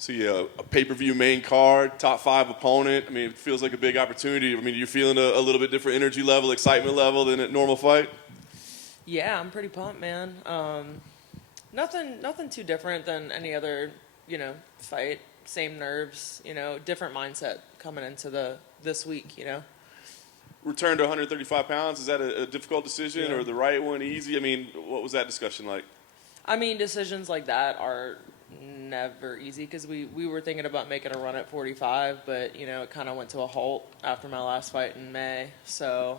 See a pay-per-view main card, top 5 opponent. I mean, it feels like a big opportunity. I mean, you're feeling a little bit different energy level, excitement level than a normal fight? Yeah, I'm pretty pumped, man. Nothing too different than any other, fight. Same nerves, different mindset coming into this week, Return to 135 pounds, is that a difficult decision Yeah. or the right one, easy? I mean, what was that discussion like? I mean, decisions like that are never easy because we were thinking about making a run at 45, but, it kind of went to a halt after my last fight in May. So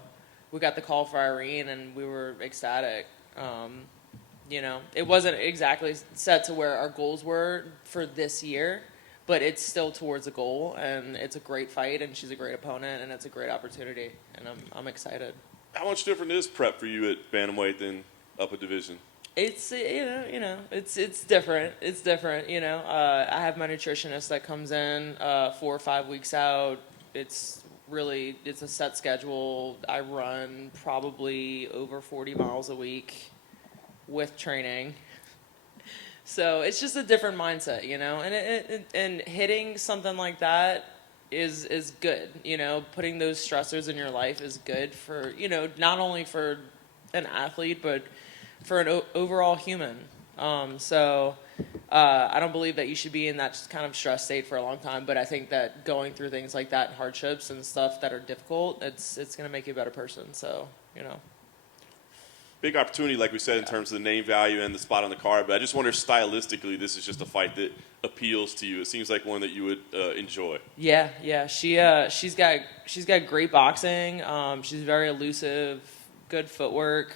we got the call for Irene, and we were ecstatic. It wasn't exactly set to where our goals were for this year, but it's still towards a goal, and it's a great fight, and she's a great opponent, and it's a great opportunity, and I'm excited. How much different is prep for you at bantamweight than up a division? It's it's different. It's different. I have my nutritionist that comes in 4 or 5 weeks out. It's a set schedule. I run probably over 40 miles a week with training. So it's just a different mindset, and hitting something like that is good. Putting those stressors in your life is good for, not only for an athlete, but for an overall human. I don't believe that you should be in that kind of stress state for a long time, but I think that going through things like that, hardships and stuff that are difficult, it's going to make you a better person. So, Big opportunity, like we said, in terms of the name value and the spot on the card. But I just wonder, if stylistically, this is just a fight that appeals to you. It seems like one that you would enjoy. Yeah. She's got great boxing. She's very elusive, good footwork,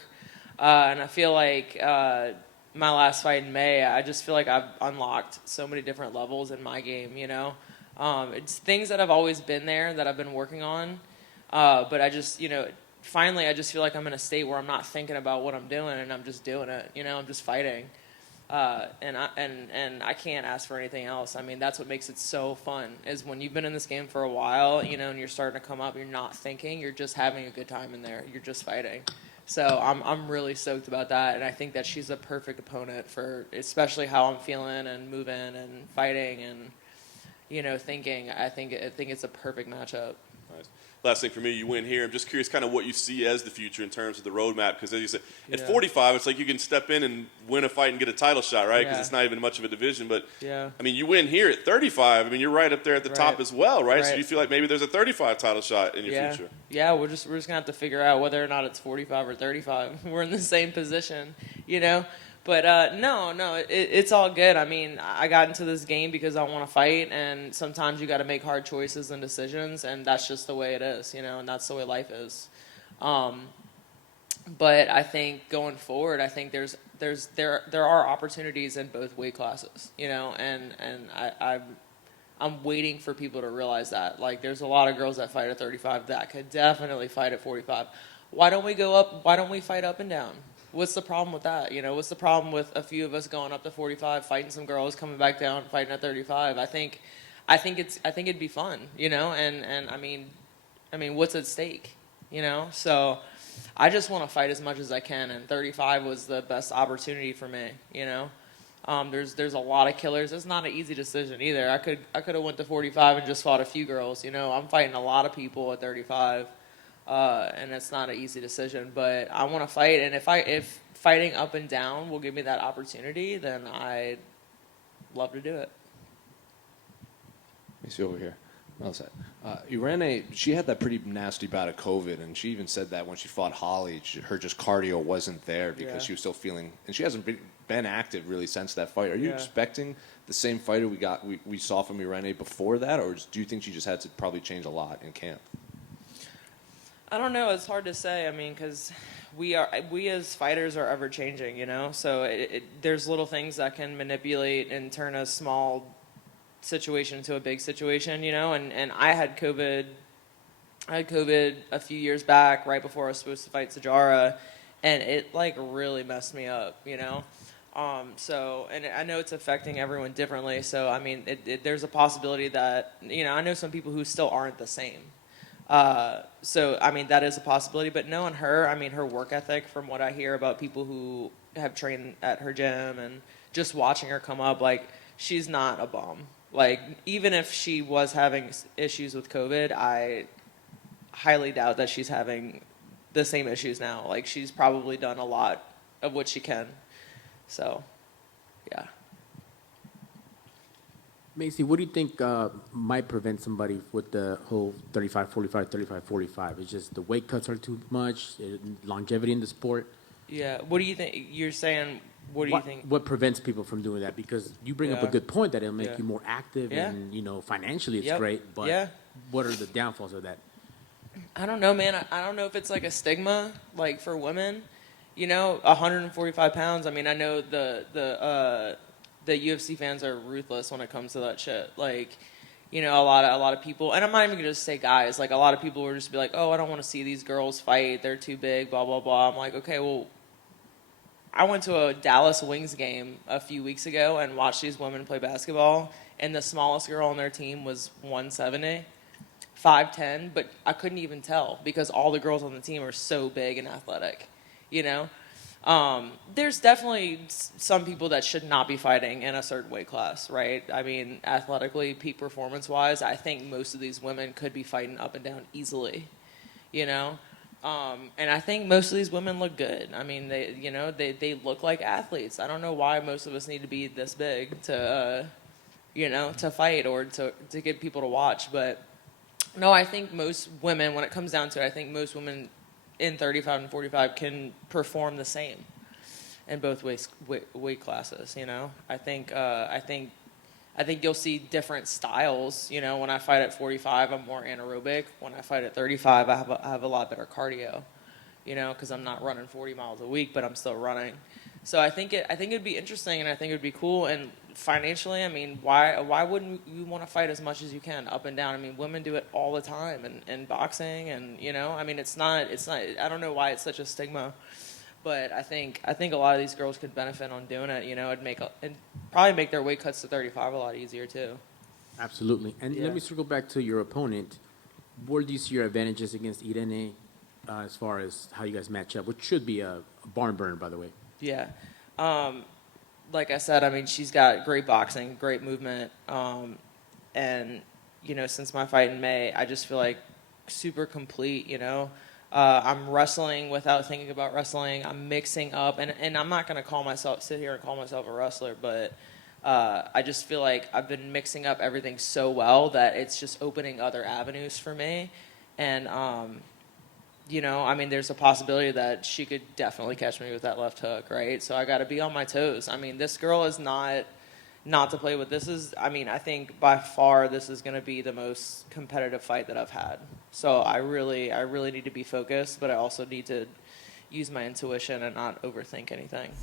and I feel like my last fight in May, I just feel like I've unlocked so many different levels in my game. It's things that have always been there that I've been working on, but I just finally, I just feel like I'm in a state where I'm not thinking about what I'm doing, and I'm just doing it. I'm just fighting, and I can't ask for anything else. I mean, that's what makes it so fun. Is when you've been in this game for a while, and you're starting to come up. You're not thinking. You're just having a good time in there. You're just fighting. So I'm really stoked about that, and I think that she's a perfect opponent for especially how I'm feeling and moving and fighting and thinking. I think it's a perfect matchup. Nice. Last thing for me, you win here. I'm just curious kind of what you see as the future in terms of the roadmap. Because as you said, at 45, it's like you can step in and win a fight and get a title shot, right? Because it's not even much of a division. But, I mean, you win here at 35. I mean, you're right up there at the top as well, right? So you feel like maybe there's a 35 title shot in your future. Yeah, we're just going to have to figure out whether or not it's 45 or 35. We're in the same position, But no, it's all good. I mean, I got into this game because I want to fight, and sometimes you got to make hard choices and decisions, and that's just the way it is, and that's the way life is. But I think going forward, I think there are opportunities in both weight classes, and I'm waiting for people to realize that. Like, there's a lot of girls that fight at 35 that could definitely fight at 45. Why don't we go up? Why don't we fight up and down? What's the problem with that? What's the problem with a few of us going up to 45, fighting some girls, coming back down, fighting at 35? I think it'd be fun, and I mean, what's at stake, So I just want to fight as much as I can, and 35 was the best opportunity for me, There's a lot of killers. It's not an easy decision either. I could have went to 45 and just fought a few girls, I'm fighting a lot of people at 35. And it's not an easy decision, but I want to fight. And if fighting up and down will give me that opportunity, then I'd love to do it. Let me see over here. Well said. Irene, she had that pretty nasty bout of COVID, and she even said that when she fought Holly, her just cardio wasn't there because she was still feeling, and she hasn't been active really since that fight. Are you expecting the same fighter we saw from Irene before that, or do you think she just had to probably change a lot in camp? I don't know. It's hard to say. I mean, because we as fighters are ever changing, So there's little things that can manipulate and turn a small situation into a big situation, And I had COVID. A few years back, right before I was supposed to fight Sajara, and it really messed me up, So, and I know it's affecting everyone differently. So, I mean, there's a possibility that I know some people who still aren't the same. So, I mean, that is a possibility, but knowing her, I mean, her work ethic from what I hear about people who have trained at her gym and just watching her come up, she's not a bum, Like, even if she was having issues with COVID, I highly doubt that she's having the same issues now. Like, she's probably done a lot of what she can. So, yeah. Macy, what do you think might prevent somebody with the whole 35-45, 35-45? It's just the weight cuts are too much, longevity in the sport? Yeah. What do you think? You're saying, what do you think? What prevents people from doing that? Because you bring up a good point that it'll make Yeah. you more active Yeah. and, you know, financially it's Yep. great, but Yeah. what are the downfalls of that? I don't know, man. I don't know if it's like a stigma, like for women. You know, 145 pounds. I mean, I know the UFC fans are ruthless when it comes to that shit. Like, you know, a lot of people, and I'm not even gonna just say guys. Like, a lot of people will just be like, "Oh, I don't want to see these girls fight. They're too big." Blah blah blah. I'm like, okay, well, I went to a Dallas Wings game a few weeks ago and watched these women play basketball, and the smallest girl on their team was 170. 5'10", but I couldn't even tell because all the girls on the team are so big and athletic, you know? There's definitely some people that should not be fighting in a certain weight class, right? I mean, athletically, peak performance-wise, I think most of these women could be fighting up and down easily, you know? And I think most of these women look good. I mean, they look like athletes. I don't know why most of us need to be this big to, to fight or to get people to watch, but... No, I think most women, when it comes down to it, I think most women in 35 and 45 can perform the same in both weight classes. You know, I think you'll see different styles. You know, when I fight at 45, I'm more anaerobic. When I fight at 35, I have a lot better cardio. You know, because I'm not running 40 miles a week, but I'm still running. So I think it'd be interesting, and I think it'd be cool. And financially, I mean, why wouldn't you want to fight as much as you can up and down? I mean, women do it all the time in boxing, and you know, I mean, it's not. I don't know why it's such a stigma, but I think a lot of these girls could benefit on doing it. You know, and probably make their weight cuts to 35 a lot easier too. Absolutely. And let me circle back to your opponent. Where do you see your advantages against Irene as far as how you guys match up, which should be a barn burner, by the way? Yeah. Like I said, I mean, she's got great boxing, great movement. And, you know, since my fight in May, I just feel like super complete, you know. I'm wrestling without thinking about wrestling. I'm mixing up. And I'm not going to sit here and call myself a wrestler, but I just feel like I've been mixing up everything so well that it's just opening other avenues for me. And, you know, I mean, there's a possibility that she could definitely catch me with that left hook, right? So I got to be on my toes. I mean, this girl is not to play with. I mean, I think by far this is going to be the most competitive fight that I've had. So I really need to be focused, but I also need to use my intuition and not overthink anything.